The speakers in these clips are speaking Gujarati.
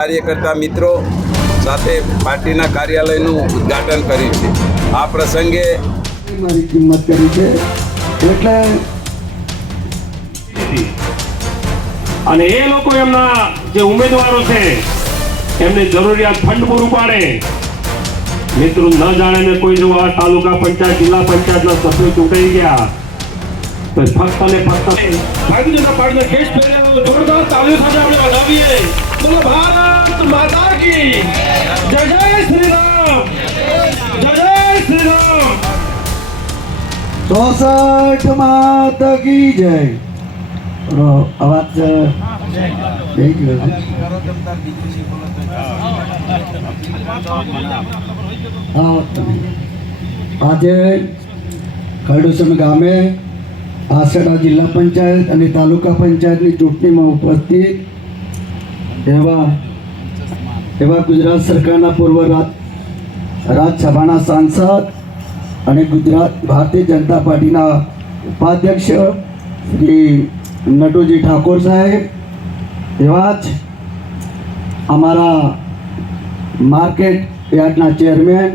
કાર્યકર્તા મિત્રો સાથે પાર્ટીના કાર્યાલયનું ઉદ્ઘાટન કર્યું છે। આ પ્રસંગે મારી કિંમત કરી છે એટલે અને એ લોકો એમના જે ઉમેદવારો છે એમને જરૂરિયાત ફંડ પૂરું પાડે। મિત્રો ન જાણે ને કોઈ જો આ તાલુકા પંચાયત જિલ્લા પંચાયતના સભ્યો ચૂંટાઈ ગયા તો ફક્ત ને ફક્ત ભારતીય જનતા પાર્ટીના કેસ પહેર્યા જોરદાર તાળીઓ સાથે આપણે વધાવીએ। બોલો ભારત માતા કી જય જય શ્રી રામ, જય જય શ્રી રામ। 64 માતા की जय। आवाज આજે ખરડોસણ ગામે આસડા જિલ્લા પંચાયત અને તાલુકા પંચાયતની ચૂંટણીમાં ઉપસ્થિત એવા ગુજરાત સરકારના પૂર્વ રાજ્યસભાના સાંસદ અને ગુજરાત ભારતીય જનતા પાર્ટીના ઉપાધ્યક્ષ શ્રી નટુજી ઠાકોર સાહેબ, એવા જ અમારા માર્કેટ યાર્ડના ચેરમેન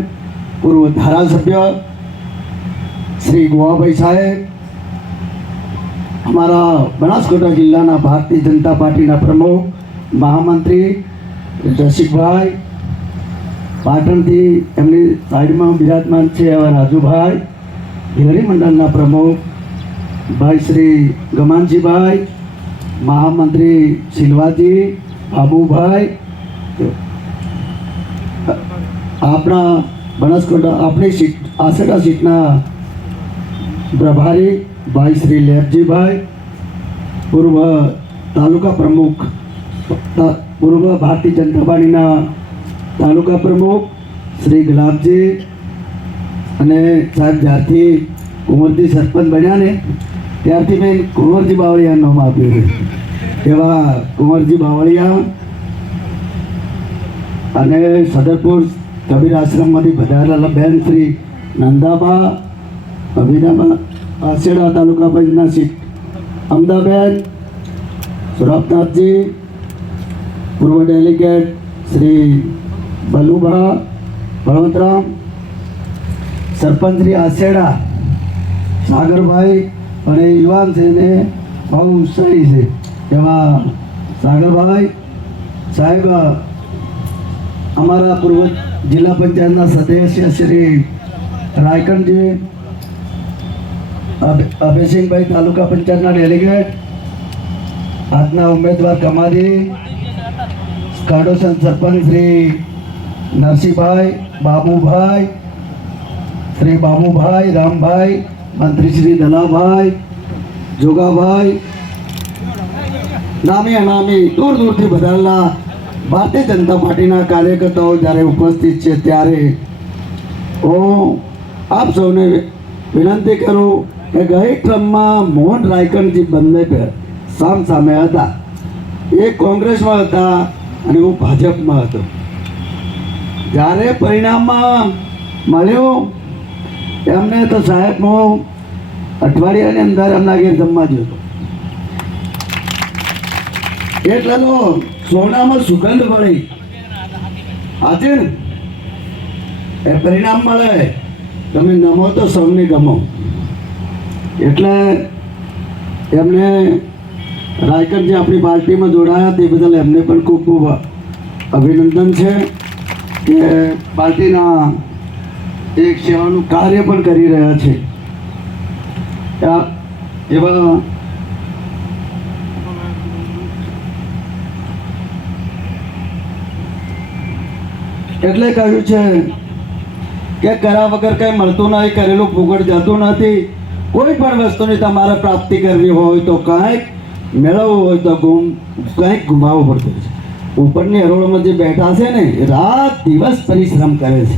પૂર્વ ધારાસભ્ય શ્રી ગોવાભાઈ સાહેબ, અમારા બનાસકાંઠા જિલ્લાના ભારતીય જનતા પાર્ટીના પ્રમુખ મહામંત્રી રસિકભાઈ, પાટણથી એમની સાઈડમાં બિરાજમાન છે એવા રાજુભાઈ, હિલરી મંડળના પ્રમુખ ભાઈ શ્રી ગમાનજીભાઈ, મહામંત્રી શિલવાજી, બાબુભાઈ, આપણા બનાસકાંઠા આપણી સીટ આસડા સીટના પ્રભારી ભાઈ શ્રી લેપજીભાઈ, પૂર્વ તાલુકા પ્રમુખ પૂર્વ ભારતીય જનતા પાર્ટીના તાલુકા પ્રમુખ શ્રી ગુલાબજી, અને સાહેબ જ્યારથી કુંવરજી સરપંચ બન્યા ને ત્યારથી મેં કુંવરજી બાવળિયા નામ આપ્યું છે એવા કુંવરજી બાવળિયા, અને સદરપુર કબીર આશ્રમમાંથી પધારેલા બેન શ્રી નંદાબા, અભિનાબા, આસેડા તાલુકા પંચના સીટ અમદાબેન, સુરપનાથજી, પૂર્વ ડેલિગેટ શ્રી બલુભા બળવંતરામ, સરપંચ શ્રી આસેડા સાગરભાઈ, અને યુવાન છે ને બહુ ઉત્સાહી છે એવા સાગરભાઈ સાહેબ, અમારા પૂર્વ જિલ્લા પંચાયતના સદસ્ય શ્રી રાયકણજી, અભયસિંહભાઈ તાલુકા પંચાયતના ડેલિગેટ, આજના ઉમેદવાર કમારી ખરડોસણ સરપંચ શ્રી નરસિંહભાઈ, બાબુભાઈ, શ્રી બાબુભાઈ, રામભાઈ, મંત્રી શ્રી દલાભાઈ, જોગાભાઈ, નામી અનામી દૂર દૂરથી બધાના ભારતીય જનતા પાર્ટીના કાર્યકર્તાઓ જ્યારે ઉપસ્થિત છે ત્યારે હું આપ સૌને વિનંતી કરું કે ગઈ ટ્રમમાં મોહન રાયકણજી બંને સામે હતા, એ કોંગ્રેસમાં હતા અને હું ભાજપમાં હતો। જ્યારે પરિણામમાં મળ્યું એમને તો સાહેબ હું અઠવાડિયાની અંદર એમના ઘેર જમવા ગયો હતો, એટલે તો સોનામાં સુગંધ મળી। આજે એ પરિણામ મળે તમે નમો તો સૌને ગમો, એટલે એમને રાયકણજી આપણી પાર્ટીમાં જોડાયા તે બદલ એમને પણ ખૂબ ખૂબ અભિનંદન છે કે પાર્ટીના એક સેવાનું કાર્ય પણ કરી રહ્યા છે। એવા એટલે કહ્યું છે કે કર્યા વગર કંઈ મળતું નહીં, કરેલું ફુગડ જતું નથી। કોઈ પણ વસ્તુની તમારે પ્રાપ્તિ કરવી હોય તો કાંઈક મેળવવું હોય તો કંઈક ગુમાવવું પડતું છે। ઉપરની હરોળમાં જે બેઠા છે ને રાત દિવસ પરિશ્રમ કરે છે,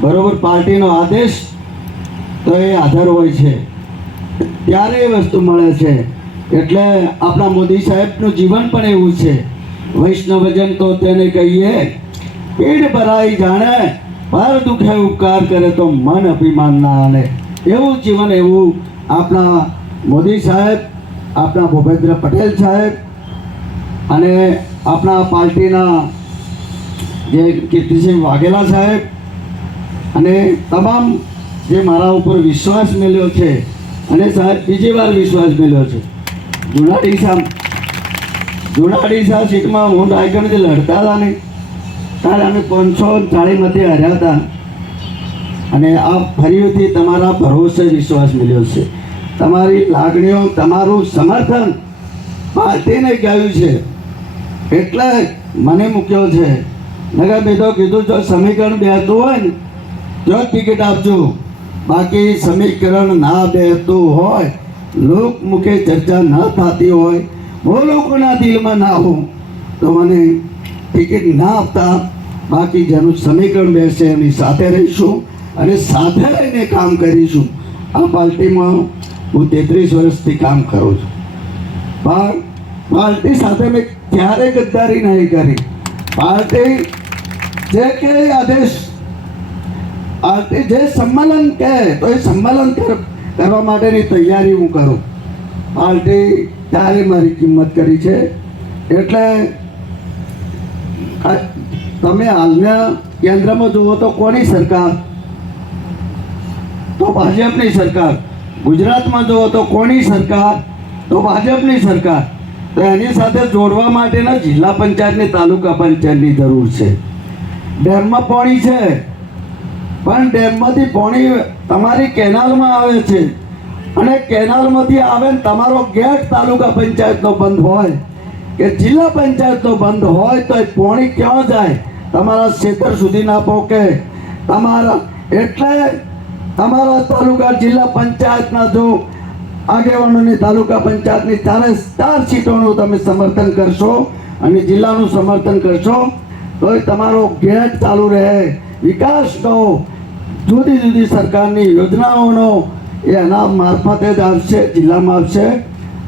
બરોબર, પાર્ટીનો આદેશ તો એ આધાર હોય છે ત્યારે એ વસ્તુ મળે છે। એટલે આપણા મોદી સાહેબનું જીવન પણ એવું છે, વૈષ્ણવજન તો તેને કહીએ પેટ ભરાઈ જાણે, પર દુખે ઉપકાર કરે તો મન અભિમાન ના આને, એવું જીવન એવું આપણા મોદી સાહેબ, આપણા ભૂપેન્દ્ર પટેલ સાહેબ અને આપણા પાર્ટીના જે કીર્તિસિંહ વાઘેલા સાહેબ અને તમામ જે મારા ઉપર વિશ્વાસ મેળ્યો છે, અને સાહેબ બીજી વાર વિશ્વાસ મેળ્યો છે. જુનાડીસા સીટમાં હું રાયગઢથી લડતા હતા ને ત્યારે અમે 540માંથી હાર્યા હતા, અને આ ફરીથી તમારા ભરોસે વિશ્વાસ મેળ્યો છે. તમારી લાગણીઓ, તમારું સમર્થન પાર્ટીને કહ્યું છે એટલે મને મૂક્યો છે. નગર મેં તો કીધું જો સમીકરણ બેસતું હોય ને જો ટિકિટ આપજો, બાકી સમીકરણ ના બેસતું હોય, લોકમુખે ચર્ચા ન થતી હોય, હું લોકોના દિલમાં ના હોઉં તો મને ટિકિટ ના આપતા. બાકી જેનું સમીકરણ બેસે એની સાથે રહીશું અને સાથે રહીને કામ કરીશું. આ પાર્ટીમાં હું 33 વર્ષથી કામ કરું છું, પણ પાર્ટી સાથે મેં ક્યારેય ગદ્દારી નહીં કરી. પાર્ટી જે કે આદેશ, પાર્ટી જે સંમેલન કહે તો એ સંમેલન કરવા માટેની તૈયારી હું કરું. પાર્ટી ત્યારે મારી કિંમત કરી છે. એટલે તમે હાલના કેન્દ્રમાં જુઓ તો કોની સરકાર? તો ભાજપની સરકાર. ગુજરાતમાં જુઓ તો કોની સરકાર? તો ભાજપની સરકાર. તો એની સાથે જોડવા માટેના જિલ્લા પંચાયતની, તાલુકા પંચાયતની જરૂર છે. ડેમમાં પાણી છે, પણ ડેમમાંથી પાણી તમારી કેનાલમાં આવે છે, અને કેનાલમાંથી આવે ને તમારો ગેટ તાલુકા પંચાયતનો બંધ હોય કે જિલ્લા પંચાયતનો બંધ હોય તો એ પાણી ક્યાં જાય? તમારા ક્ષેત્ર સુધી ના પહોંચે. તમારા એટલે તમારા તાલુકા જિલ્લા પંચાયતના જો આગેવાનોની તાલુકા પંચાયતની 4 સીટોનું તમે સમર્થન કરશો અને જિલ્લાનું સમર્થન કરશો તો તમારો ગેટ ચાલુ રહે. વિકાસનો, જુદી જુદી સરકારની યોજનાઓનો એ એના મારફતે જ આવશે, જિલ્લામાં આવશે,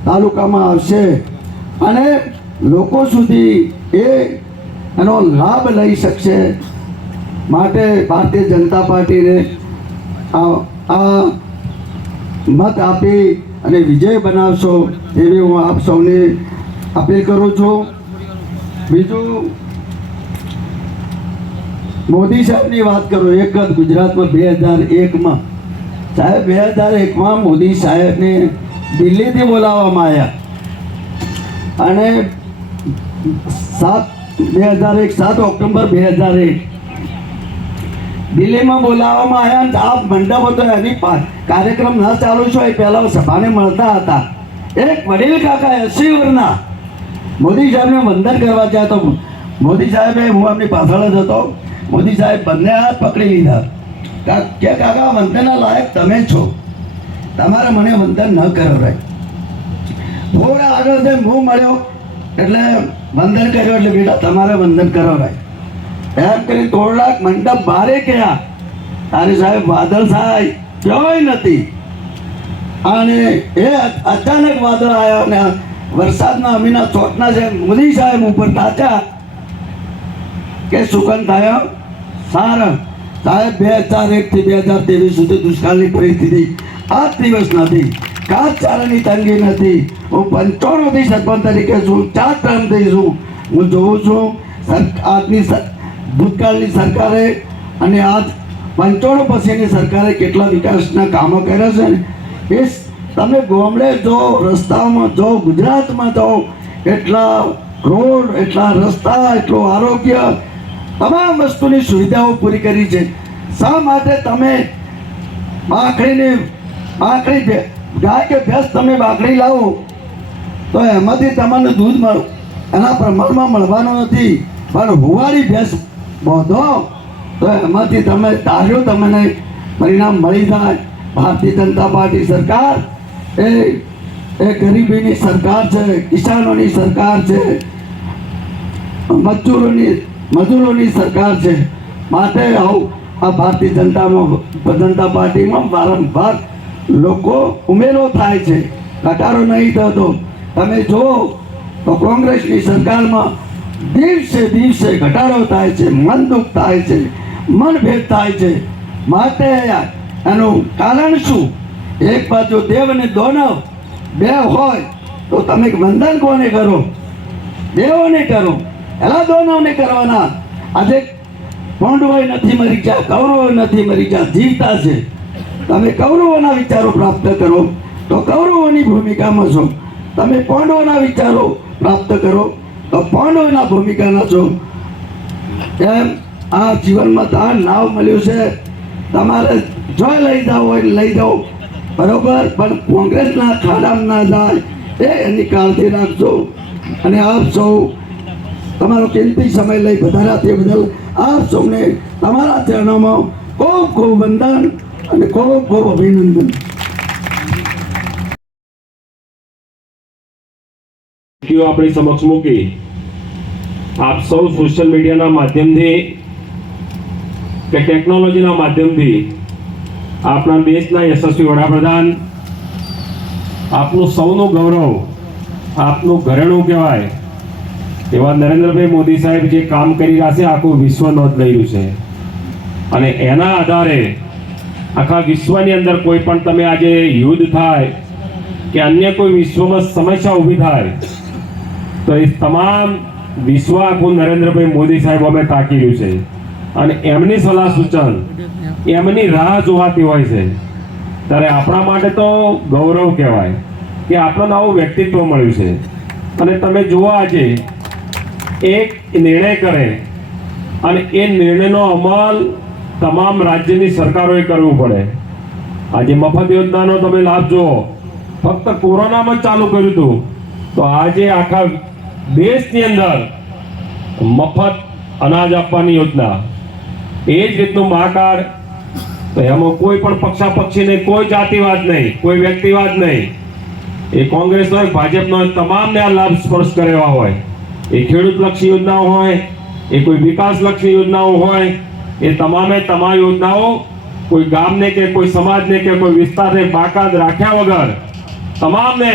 તાલુકામાં આવશે, અને લોકો સુધી એનો લાભ લઈ શકશે. માટે ભારતીય જનતા પાર્ટીને આ મત આપી અને વિજય બનાવશો એવી હું આપ સૌને અપીલ કરું છું. બીજું, મોદી સાહેબની વાત કરું. એક જ ગુજરાતમાં 2001માં સાહેબ, 2001માં મોદી સાહેબને દિલ્હીથી બોલાવવામાં આવ્યા, અને 7 ઓક્ટોબર 2001 દિલ્હીમાં બોલાવવામાં આવ્યા. અને આ મંડપ હતો, એની કાર્યક્રમ ના ચાલુ છો એ પહેલાં સભાને મળતા હતા. એક વડીલ કાકા 80 વર્ષના મોદી સાહેબને વંદન કરવા ગયા તો મોદી સાહેબે, હું એમની પાછળ જ હતો, મોદી સાહેબ બંને હાથ પકડી લીધા કે કાકા વંદનના લાયક તમે છો, તમારે મને વંદન ન કરાવરાય. થોડા આગળ જઈને હું મળ્યો એટલે વંદન કર્યો, એટલે બેટા તમારે વંદન કરાવરાય એમ કરી થોડાક મંડપ બહારે ગયા. તારી સાહેબ વાદળ સાહેબ ક્યાંય નથી, અને એ અચાનક વાદળ આવ્યા અને વરસાદના અમીના ચોટના છે. મોદી સાહેબ ઉપર તાચ્યા કે સુકન થયા સારા સાહેબ. 2001 થી 2023 સુધી દુષ્કાળની પરિસ્થિતિ આજ દિવસ નથી, ઘાસચારાની તંગી નથી. હું 95 થી સરપંચ તરીકે છું, 4 ટર્મથી છું. હું જોઉં છું આજની ભૂતકાળની સરકારે અને આજ 95 પછીની સરકારે કેટલા વિકાસના કામો કર્યા છે ને એ તમે ગામડે જો, રસ્તાઓમાં જો, ગુજરાતમાં જાઓ, એટલા રોડ, એટલા રસ્તા, એટલું આરોગ્ય, તમામ વસ્તુની સુવિધાઓ પૂરી કરી છે. શા માટે તમે બાકડી ગાય કે ભેંસ તમે બાકડી લાવો તો એમાંથી તમને દૂધ મળે, એના પ્રમાણમાં મળવાનું નથી, પણ હુવાડી ભેંસ બાંધો તો એમાંથી તમે તાર્યું તમને પરિણામ મળી જાય. ભારતીય જનતા પાર્ટી સરકાર એ ગરીબીની સરકાર છે, કિસાનોની સરકાર છે, મજૂરોની સરકાર છે. માટે આ ભારતીય જનતા પાર્ટીમાં વારંવાર લોકો ઉમેરો થાય છે, ઘટાડો નહીં થતો. તમે જુઓ તો કોંગ્રેસની સરકારમાં દિવસે દિવસે ઘટાડો થાય છે, મન દુઃખ થાય છે, મનભેદ થાય છે. માટે એનું કારણ શું? એક બાજુ દેવ અને દાનવ બે હોય તો તમે વંદન કોને કરો? દેવોને કરો. એલા દોનવ નહીં કરવાના. આજે પાંડવોય નથી મરી ગયા, કૌરવો નથી મરી ગયા, જીવતા છે. તમે કૌરવોના વિચારો પ્રાપ્ત કરો તો કૌરવોની ભૂમિકામાં છો. તમે પાંડવોના વિચારો પ્રાપ્ત કરો તો પાંડવોના ભૂમિકાના છો. એમ આ જીવનમાં તો આ નાવ મળ્યું છે, તમારે જો લઈ જાઓ હોય લઈ જાઓ, બરોબર, પણ કોંગ્રેસના ખાડામાં ના જાય એની કાળજી રાખજો. અને આપ સૌ તમારો કિંમતી સમય લઈ વધાર્યા તે બદલ આપ સૌને તમારા ચરણોમાં ખૂબ ખૂબ વંદન અને ખૂબ ખૂબ અભિનંદન. આપણી સમક્ષ મૂકી આપ સૌ સોશિયલ મીડિયાના માધ્યમથી કે ટેકનોલોજીના માધ્યમથી આપણા દેશના યશસ્વી વડાપ્રધાન, આપનું સૌનું ગૌરવ, આપનું ઘરેણું કહેવાય એવા નરેન્દ્રભાઈ મોદી સાહેબ જે કામ કરી રહ્યા છે આખું વિશ્વ નોંધ લઈ રહ્યું છે. અને એના આધારે આખા વિશ્વની અંદર કોઈ પણ તમે આજે યુદ્ધ થાય કે અન્ય કોઈ વિશ્વમાં સમસ્યા ઊભી થાય તો એ તમામ વિશ્વ આખું નરેન્દ્રભાઈ મોદી સાહેબ અમે તાકી રહ્યું છે. અને એમની સલાહ સૂચન, એમની રાહ જોવાતી હોય છે. ત્યારે આપણા માટે તો ગૌરવ કહેવાય કે આપણને આવું વ્યક્તિત્વ મળ્યું છે. અને તમે જુઓ આજે એક નિર્ણય કરે અને એ નિર્ણયનો અમલ તમામ રાજ્યની સરકારોએ કરવું પડે. આજે મફત યોજનાનો તમે લાભ જુઓ, ફક્ત કોરોનામાં ચાલુ કર્યું હતું, તો આજે આખા દેશની અંદર મફત અનાજ આપવાની યોજના. એ જ રીતનું મા કાર્ડ, તો એમાં કોઈ પણ પક્ષાપક્ષી નહીં, કોઈ જાતિવાદ નહીં, કોઈ વ્યક્તિવાદ નહીં. એ કોંગ્રેસ હોય, ભાજપનો હોય, તમામને આ લાભ સ્પર્શ કરેવા હોય. એ ખેડૂતલક્ષી યોજનાઓ હોય, એ કોઈ વિકાસલક્ષી યોજનાઓ હોય, એ તમામે તમામ યોજનાઓ કોઈ ગામને કે કોઈ સમાજને કે કોઈ વિસ્તારને બાકાત રાખ્યા વગર તમામને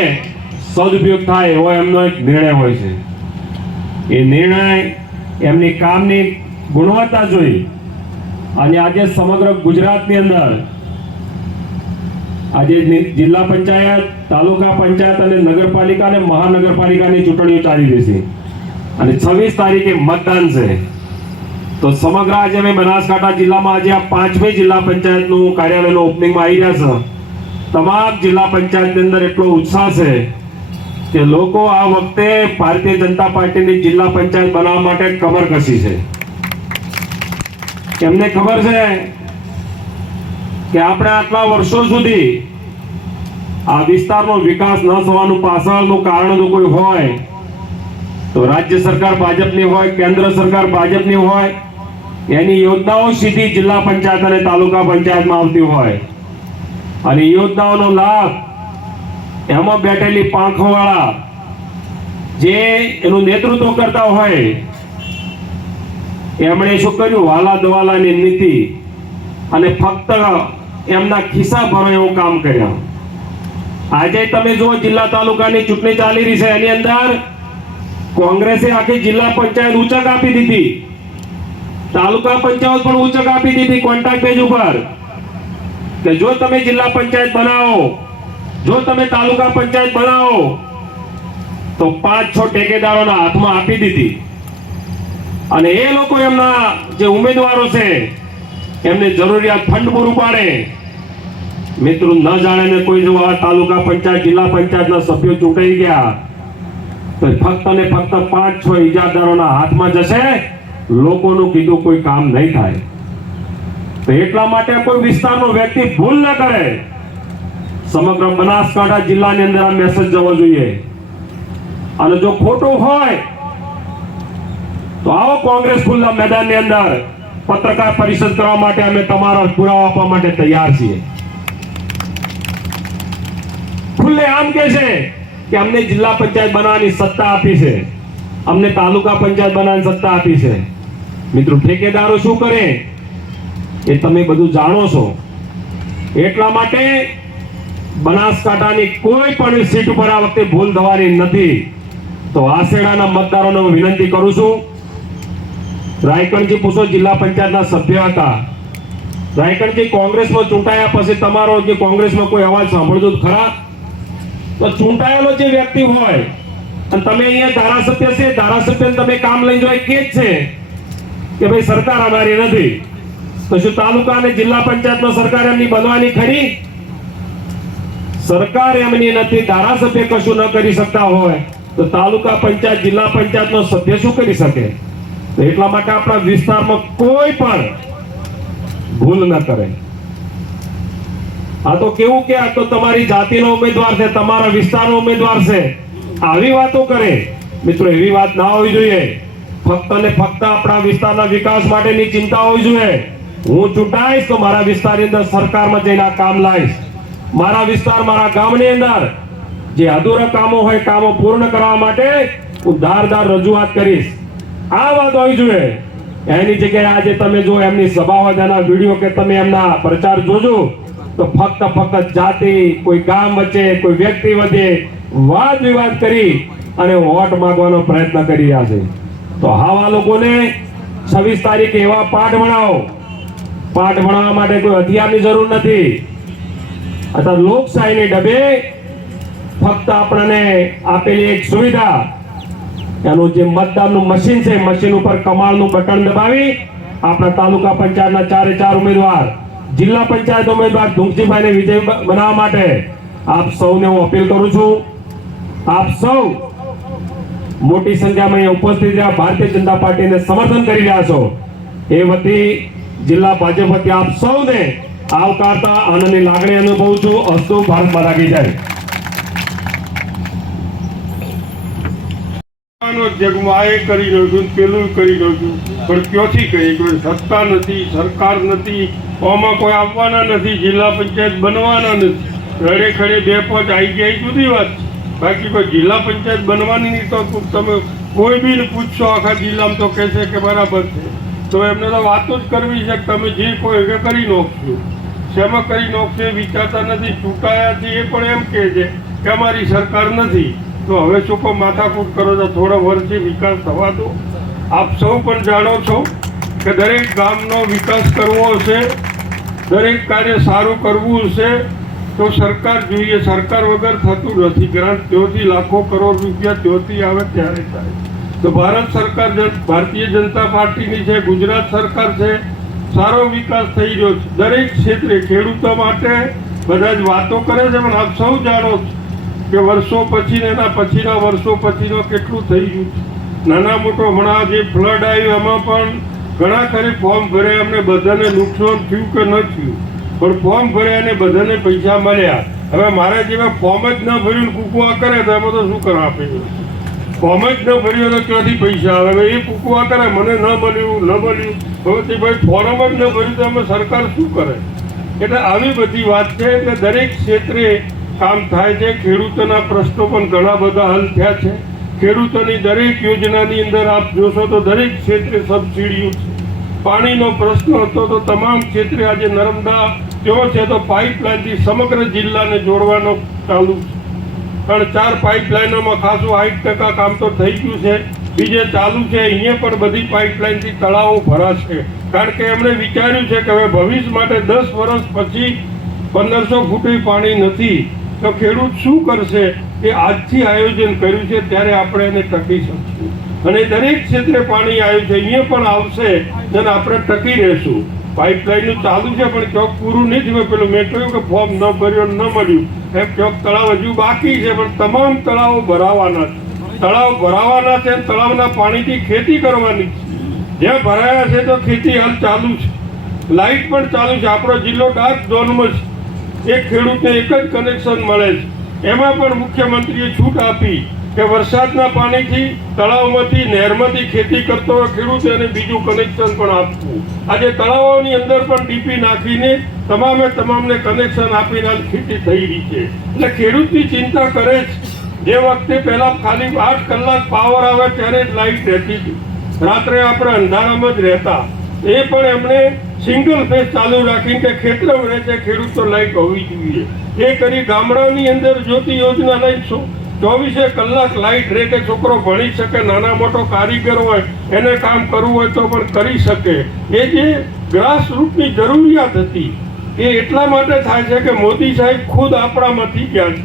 સદુપયોગ થાય એવો એમનો એક નિર્ણય હોય છે. એ નિર્ણય એમની કામની ગુણવત્તા જોઈ અને આજે સમગ્ર ગુજરાતની અંદર આજે જિલ્લા પંચાયત, તાલુકા પંચાયત અને નગરપાલિકા અને મહાનગરપાલિકાની ચૂંટણીઓ ચાલી રહી છે અને 26 તારીખે મતદાન છે. તો સમગ્ર આજે અમે બનાસકાંઠા જિલ્લામાં આજે આ 5મી જિલ્લા પંચાયતનું કાર્યાલયનું ઓપનિંગમાં આવી રહ્યા છે. તમામ જિલ્લા પંચાયતની અંદર એટલો ઉત્સાહ છે કે લોકો આ વખતે ભારતીય જનતા પાર્ટીની જિલ્લા પંચાયત બનાવવા માટે કમર કસી છે. એમને ખબર છે કે આપણે આટલા વર્ષો સુધી આ વિસ્તારનો વિકાસ ન થવાનું પાછળનું કારણ જો કોઈ હોય તો રાજ્ય સરકાર ભાજપની હોય, કેન્દ્ર સરકાર ભાજપની હોય, એની યોજનાઓ સીધી જિલ્લા પંચાયત અને તાલુકા પંચાયતમાં આવતી હોય અને યોજનાઓનો લાભ એમાં બેઠેલી પાંખોવાળા જે એનું નેતૃત્વ કરતા હોય એમણે શું કર્યું, વાલા દવાલાની નીતિ અને ફક્ત એમના ખિસ્સા ભરો એવું કામ કર્યા. આજે તમે જુઓ જિલ્લા તાલુકાની ચૂંટણી ચાલી રહી છે, એની અંદર કોંગ્રેસે આખી જિલ્લા પંચાયત ઉચક આપી દીધી, તાલુકા પંચાયત પણ ઉચક આપી દીધી કોન્ટ્રાક્ટ બેઝ ઉપર કે જો તમે જિલ્લા પંચાયત બનાવો, જો તમે તાલુકા પંચાયત બનાવો તો 5-6 ઠેકેદારોના હાથમાં આપી દીધી. અને એ લોકો એમના જે ઉમેદવારો છે એમને જરૂરિયાત ફંડ પૂરું પાડે. મિત્રો, ન જાણે ને કોઈ જો આ તાલુકા પંચાયત, જિલ્લા પંચાયતના સભ્યો ચૂંટાઈ ગયા તો ફક્ત ને ફક્ત 5-6 ઇજાદારોના હાથમાં જશે, લોકોનું કીધું કોઈ કામ નહીં થાય. તો એટલા માટે કોઈ વિસ્તારનો વ્યક્તિ ભૂલ ન કરે. સમગ્ર બનાસકાંઠા જિલ્લાની અંદર આ મેસેજ જવો જોઈએ. અને જો ખોટું હોય તો આવો કોંગ્રેસ ખુલ્લા મેદાનની અંદર પત્રકાર પરિષદ કરવા માટે અમે તમારા પુરાવા આપવા માટે તૈયાર છીએ. ખુલ્લે આમ કે છે કે અમને જિલ્લા પંચાયત બનાવવાની સત્તા આપી છે, અમને તાલુકા પંચાયત બનાવવાની સત્તા આપી છે. મિત્રો, ઠેકેદારો શું કરે એ તમે બધું જાણો છો. એટલા માટે બનાસકાંઠાની કોઈ પણ સીટ ઉપર આ વખતે ભૂલ થવાની નથી. તો આસેડાના મતદારોને હું વિનંતી કરું છું, રાયકણજી પૂછો, જિલ્લા પંચાયતના સભ્ય હતા. રાયકણજી કોંગ્રેસમાં ચૂંટાયા પછી તમારો જે કોંગ્રેસમાં કોઈ અવાજ સાંભળજો ખરા? તો ચૂંટાયેલો જે વ્યક્તિ હોય અને તમે અહીંયા ધારાસભ્ય છે, ધારાસભ્યને તમે કામ લઈ જાય કે જ છે કે ભાઈ સરકાર અમારી નથી, તો શું તાલુકા અને જિલ્લા પંચાયતમાં સરકાર એમની બનવાની ખરી? સરકાર એમની નથી, ધારાસભ્ય કશું ન કરી શકતા હોય તો તાલુકા પંચાયત જિલ્લા પંચાયતનો સભ્ય શું કરી શકે? તો એટલા માટે આપણા વિસ્તારમાં કોઈ પણ ભૂલ ન કરે. આ તો કેવું કે આ તો તમારી જાતિનો ઉમેદવાર છે, તમારા વિસ્તારનો ઉમેદવાર છે, આવી વાતો કરે. મિત્રો, એવી વાત ના હોવી જોઈએ. ફક્ત ને ફક્ત આપણા વિસ્તારના વિકાસ માટેની ચિંતા હોવી જોઈએ. હું ચૂંટાઈશ તો મારા વિસ્તારની અંદર સરકારમાં જઈને આ કામ લાવીશ. મારા વિસ્તાર, મારા ગામની અંદર જે અધૂરા કામો હોય, કામો પૂર્ણ કરવા માટે હું ધારદાર રજૂઆત કરીશ. આ વાત હોવી જોઈએ. એની જગ્યાએ આજે તમે જો એમની સભા હોય તેના વિડીયો કે તમે એમના પ્રચાર જોજો તો ફક્ત જાતિ, કોઈ ગામ વચ્ચે, કોઈ વ્યક્તિ વચ્ચે વાદ વિવાદ કરી અને વોટ માંગવાનો પ્રયત્ન કરી રહ્યા છે. તો આવા લોકોને 26 તારીખે એવા પાઠ ભણાવો. પાઠ ભણાવવા માટે કોઈ હથિયારની જરૂર નથી. અથવા લોકશાહીની ડબે ફક્ત આપણને આપેલી એક સુવિધા, એનું જે મતદાનનું મશીન છે, મશીન ઉપર કમાલનું બટન દબાવી આપણા તાલુકા પંચાયતના 4 ઉમેદવાર, જિલ્લા પંચાયત ઉમેદવાર ધુમસીભાઈને વિજય બનાવવા માટે આપ સૌને હું અપીલ કરું છું. આપ સૌ મોટી સંખ્યામાં અહીંયા ઉપસ્થિત રહ્યા, ભારતીય જનતા પાર્ટીને સમર્થન કરી રહ્યા છો. એ વતી જિલ્લા ભાજપ વતી આપ સૌને આવકારતા આનંદની લાગણી અનુભવું છું. અસ્તુ ભારત માતા કી જય. જગમાં એ કરી રહ્યું છું, પેલું કરી રહ્યું છું, પણ ક્યાંથી કહી? કોઈ સત્તા નથી, સરકાર નથી, આમાં કોઈ આવવાના નથી, જિલ્લા પંચાયત બનવાના નથી. રડે ખડે 2-5 આવી ગયા એ જુદી વાત છે. બાકી કોઈ જિલ્લા પંચાયત બનવાની નહીં. તો તમે કોઈ બી પૂછશો આખા જિલ્લામાં તો કહેશે કે બરાબર છે. તો એમને તો વાતો જ કરવી છે કે તમે જે કોઈ એ કરી નાખશો. શેમાં કરી નાખશો એ વિચારતા નથી. ચૂંટાયાથી એ પણ એમ કહે છે કે અમારી સરકાર નથી. તો હવે શું કહો માથાકૂટ કરો છો? થોડા વર્ષથી વિકાસ થવા દો. આપ સૌ પણ જાણો છો કે દરેક ગામનો વિકાસ કરવો હશે, દરેક કાર્ય સારું કરવું હશે તો સરકાર જોઈએ. સરકાર વગર થતું નથી. ગ્રાન્ટ ત્યોથી લાખો કરોડ રૂપિયા ત્યોથી આવે ત્યારે થાય. તો ભારત સરકાર, ભારતીય જનતા પાર્ટીની છે, ગુજરાત સરકાર છે, સારો વિકાસ થઈ રહ્યો છે દરેક ક્ષેત્રે. ખેડૂતો માટે બધા જ વાતો કરે છે, પણ આપ સૌ જાણો છો કે વર્ષો પછી ને એના પછીના વર્ષો પછીનો કેટલું થઈ ગયું છે. નાના મોટો હમણાં જે ફ્લડ આવ્યું એમાં પણ ઘણા ખરી ફોર્મ ભર્યા. અમને બધાને નુકસાન થયું કે ન થયું, પણ ફોર્મ ભર્યા અને બધાને પૈસા મળ્યા. હવે મારા જેવા ફોર્મ જ ન ભર્યું કૂકવા કરે તો એમાં તો શું કરવા આપે? ફોર્મ જ ન ભર્યું તો ક્યાંથી પૈસા આવે? હવે એ કૂકવા કરે, મને ન મળ્યું. હવે તે ભાઈ ફોર્મ જ ન ભર્યું તો એમાં સરકાર શું કરે? એટલે આવી બધી વાત છે. એટલે દરેક ક્ષેત્રે કામ થાય છે. ખેડૂતોના પ્રશ્નો પણ ઘણા બધા હલ થયા છે. ખેડૂતોની દરેક યોજનાની અંદર આપ જોશો તો દરેક ક્ષેત્રે સબસિડીઓ છે. પાણીનો પ્રશ્ન હતો તો તમામ ક્ષેત્રે આજે નર્મદા તેઓ છે તો પાઇપલાઇનથી સમગ્ર જિલ્લાને જોડવાનો ચાલુ છે. કારણ 4 પાઇપલાઇનોમાં ખાસું 60% કામ તો થઈ ગયું છે. બીજે ચાલુ છે. અહીંયા પણ બધી પાઇપલાઇનથી તળાવો ભરાશે. કારણ કે એમણે વિચાર્યું છે કે હવે ભવિષ્ય માટે 10 વર્ષ પછી 1500 ફૂટ પાણી નથી તો ખેડૂત શું કરશે? એ આજથી આયોજન કર્યું છે, ત્યારે આપણે એને ટકી શકશું. અને દરેક ક્ષેત્રે પાણી આવ્યું છે, અહીંયા પણ આવશે અને આપણે ટકી રહેશું. પાઇપલાઇનનું ચાલુ છે પણ ચોક પૂરું નહીં થયું. પેલું મેં કહ્યું કે ફોર્મ ન ભર્યો ન મળ્યું એમ ચોક તળાવ હજુ બાકી છે, પણ તમામ તળાવો ભરાવાના છે. તળાવ ભરાવાના છે. તળાવના પાણીથી ખેતી કરવાની છે. જ્યાં ભરાયા છે તો ખેતી હાલ ચાલુ છે. લાઇટ પણ ચાલુ છે. આપણો જિલ્લો ડાર્ક ઝોનમાં છે. એક ખેડૂતને એક જ કનેક્શન મળે છે. એમાં પણ મુખ્યમંત્રીએ છૂટ આપી કે વરસાદના પાણીથી તળાવમાંથી, નહેરમાંથી ખેતી કરતો હોય ખેડૂત એને બીજું કનેક્શન પણ આપવું. આજે તળાવોની અંદર પણ ડીપી નાખીને તમામને કનેક્શન આપીને ખેતી થઈ રહી છે. એટલે ખેડૂતની ચિંતા કરે છે. જે વખતે પહેલા ખાલી 8 કલાક પાવર આવે ત્યારે જ લાઇટ રહેતી હતી. રાત્રે આપણે અંધારામાં જ રહેતા. એ પણ એમણે સિંગલ ફેઝ ચાલુ રાખીને કે ખેતરમાં રહે છે ખેડૂતો લાઇટ હોવી જોઈએ એ કરી. ગામડાની અંદર જ્યોતિ યોજના લઈ 24 કલાક લાઇટ રહે કે છોકરો ભણી શકે, નાના મોટો કારીગર હોય એને કામ કરવું હોય તો પણ કરી શકે. એ જે ગ્રાસ રૂટની જરૂરિયાત હતી એ એટલા માટે થાય છે કે મોદી સાહેબ ખુદ આપણામાંથી ગયા છે.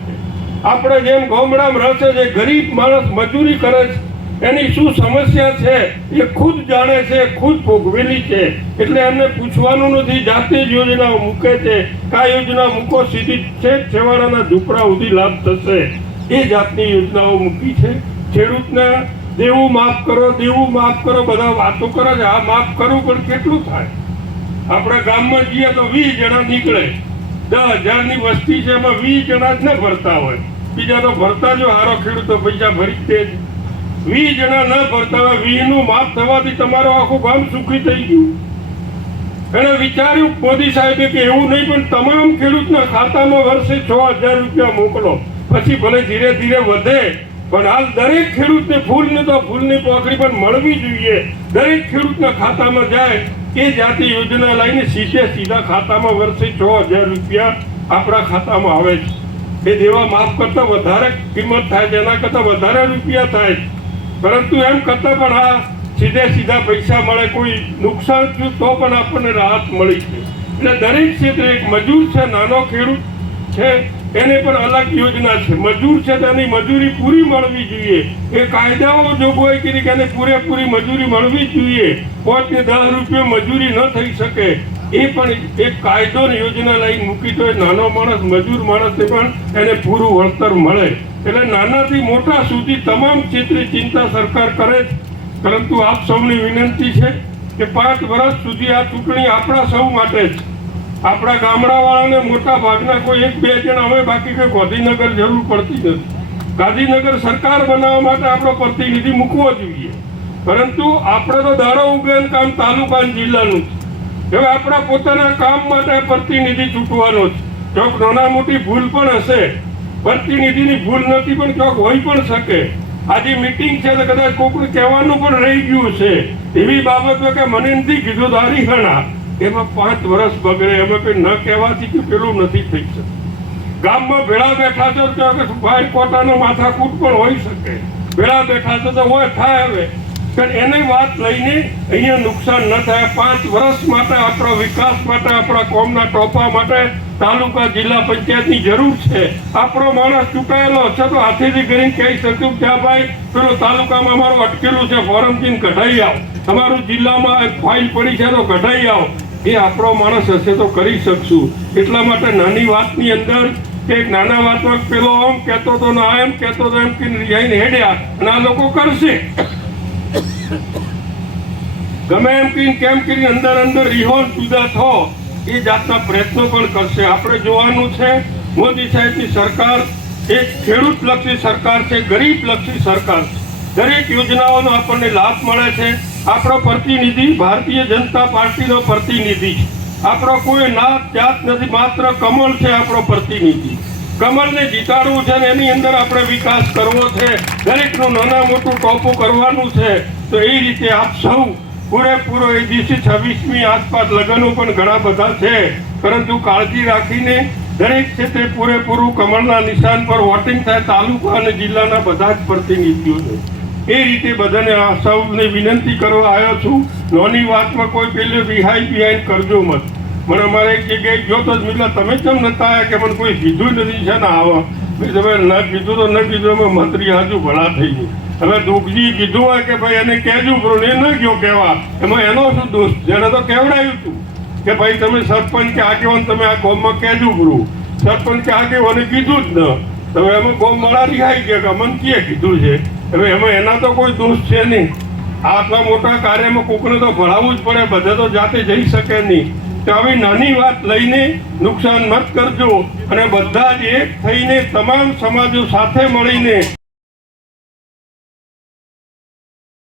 આપણે જેમ ગામડામાં રહેશે જે ગરીબ માણસ મજૂરી કરે છે એની શું સમસ્યા છે એ ખુદ જાણે છે, ખુદ ભોગવેલી છે. એટલે એમને પૂછવાનું નથી, જાતે જ યોજનાઓ મૂકે છે. આ યોજના મૂકો, સીધી છેવાડાના ઝૂંપડા સુધી લાભ થશે. એ જાતની યોજનાઓ મૂકી છે. ખેડૂતને દેવું માફ કરો, દેવું માફ કરો, બધા વાતો કરે છે. આ માફ કરવું પણ કેટલું થાય? આપણે ગામમાં જઈએ તો 20 જણા નીકળે, 10,000ની વસ્તી છે, એમાં 20 જણા જ ન ભરતા હોય. બીજા તો ભરતા જો હારો ખેડૂતો પૈસા ભરી દે જ. 20 જણા ન ભરતા હોય, 20નું માફ થવાથી તમારું આખું ગામ સુખી થઈ ગયું. એને વિચાર્યું મોદી સાહેબે કે એવું નહીં, પણ તમામ ખેડૂતના ખાતામાં વર્ષે 6,000 રૂપિયા મોકલો, પછી ભલે ધીરે ધીરે વધે, પણ હાલ દરેક ખેડૂતને ફૂલને તો ફૂલની પોખડી પણ મળવી જોઈએ. દરેક ખેડૂતના ખાતામાં જાય એ જાતિ યોજના લઈને સીધા ખાતામાં વર્ષે 6,000 રૂપિયા આપણા ખાતામાં આવે છે. એ દેવા માફ કરતા વધારે કિંમત થાય છે, એના કરતા વધારે રૂપિયા થાય છે. પરંતુ એમ કરતા પણ આ સીધા પૈસા મળે, કોઈ નુકસાન થયું તો પણ આપણને રાહત મળી છે. એટલે દરેક ક્ષેત્રે એક મજૂર છે, નાનો ખેડૂત છે, એને પણ અલગ યોજના છે. મજૂર છે તેની મજૂરી પૂરી મળવી જોઈએ. એ કાયદાઓ જોગવાઈ કરી કે એને પૂરેપૂરી મજૂરી મળવી જોઈએ. 5 કે 10 રૂપિયા મજૂરી ન થઈ શકે, એ પણ એક કાયદો ને યોજના લઈને મૂકી તો નાનો માણસ, મજૂર માણસને પણ એને પૂરું વળતર મળે. એટલે નાનાથી મોટા સુધી તમામ ક્ષેત્રે ચિંતા સરકાર કરે છે. પરંતુ આપ સૌની વિનંતી છે કે 5 વર્ષ સુધી આ ચૂંટણી આપણા સૌ માટે જ. આપણા ગામડાવાળાને મોટા ભાગના કોઈ 1-2 જણ અમે, બાકી કોઈ ગાંધીનગર જરૂર પડતી નથી. ગાંધીનગર સરકાર બનાવવા માટે આપણો પ્રતિનિધિ મૂકવો જોઈએ. પરંતુ આપણે તો દાડો ઉગેન કામ તાલુકા અને જિલ્લાનું છે. હવે આપણા પોતાના કામ માટે પ્રતિનિધિ ચૂંટવાનો છે. ચોક નાના મોટી ભૂલ પણ હશે, પ્રતિનિધિની ભૂલ નથી પણ ચોક હોઈ પણ શકે. આજે મીટિંગ છે તો કદાચ કોઈને કહેવાનું પણ રહી ગયું છે. એવી બાબતો કે મને નથી કીધું તારી ઘણા, એમાં 5 વર્ષ બગડે. એમાં કંઈ ન કહેવાથી કે પેલું નથી થઈ શકે. ગામમાં ભેળા બેઠા છો તો ભાઈ કોટાનો માથાકૂટ પણ હોઈ શકે. ભેળા બેઠા છો તો હોય થાય. હવે પણ એને વાત લઈને અહીંયા નુકસાન ન થાય. 5 વર્ષ માટે આપણો વિકાસ માટે, આપણા કોમના ટોપા માટે તાલુકા જિલ્લા પંચાયતની જરૂર છે. આપણો માણસ ચૂંટાયેલો હશે તો હાથેથી કરીને કહી શકું કે ભાઈ પેલો તાલુકામાં અમારું અટકેલું છે, ફોરમથી કઢાઈ આવો. તમારું જિલ્લામાં ફાઇલ પડી છે તો કઢાઈ આવો. એ આપણો માણસ હશે તો કરી શકશું. એટલા માટે નાની વાતની અંદર એક નાના વાતમાં પેલો આમ કહેતો તો ના એમ કહેતો તો એમ કે જઈને હેડ્યા અને આ લોકો કરશે. ગમે એમ કહીને કેમ કરીને અંદર રિહોન જુદા થો એ જાતના પ્રયત્નો પણ કરશે. આપણે જોવાનું છે મોદી સાહેબની સરકાર એક ખેડૂતલક્ષી સરકાર છે, ગરીબલક્ષી સરકાર છે. દરેક યોજનાઓનો આપણને લાભ મળે છે. આપણો પ્રતિનિધિ ભારતીય જનતા પાર્ટીનો પ્રતિનિધિ છે. આપણો કોઈ નાત જાત નથી, માત્ર કમળ છે આપણો પ્રતિનિધિ. કમળને જીતાડવું છે ને એની અંદર આપણે વિકાસ કરવો છે. દરેકનું નાના મોટું ટોપું કરવાનું છે. તો એ રીતે આપ સૌ પૂરેપૂરો એ દિવસે 26મી આસપાસ લગ્નો પણ ઘણા બધા છે, પરંતુ કાળજી રાખીને દરેક ક્ષેત્રે પૂરેપૂરું કમળના નિશાન પર વોટિંગ થાય. તાલુકા અને જિલ્લાના બધા જ પ્રતિનિધિઓ છે. એ રીતે બધાને આ સૌને વિનંતી કરવા આવ્યો છું. નાની વાતમાં કોઈ પેલે બિહાઇન્ડ કરજો મત. મને અમારે એક જગ્યાએ ગયો તો જ મિલા તમે કેમ નતા આવ્યા કે મને કોઈ કીધું નથી છે ને આવા. તમે ન કીધું તો ન કીધું, અમે મંત્રી હાજુ ભલા થઈ ગઈ. હવે દુઃખજી કીધું હોય કે ભાઈ એને કહેજો બ્રો, એ ન ગયો કહેવા, એમાં એનો શું દોષ? જેને તો કહેવડાવ્યું હતું કે ભાઈ તમે સરપંચ કે આગેવાન તમે આ ગામમાં કહેજો બ્રો. સરપંચ કે આગેવાને કીધું જ ન. તમે એમાં ગામ મળા રિહાઈ ગયા કે અમને ક્યાં કીધું છે? હવે એમાં એના તો કોઈ દોષ છે નહીં. આટલા મોટા કાર્યમાં કોકને તો ભણાવવું જ પડે, બધે તો જાતે જઈ શકે નહીં. તો આવી નાની વાત લઈને નુકસાન મત કરજો અને બધા જ એક થઈને તમામ સમાજો સાથે મળીને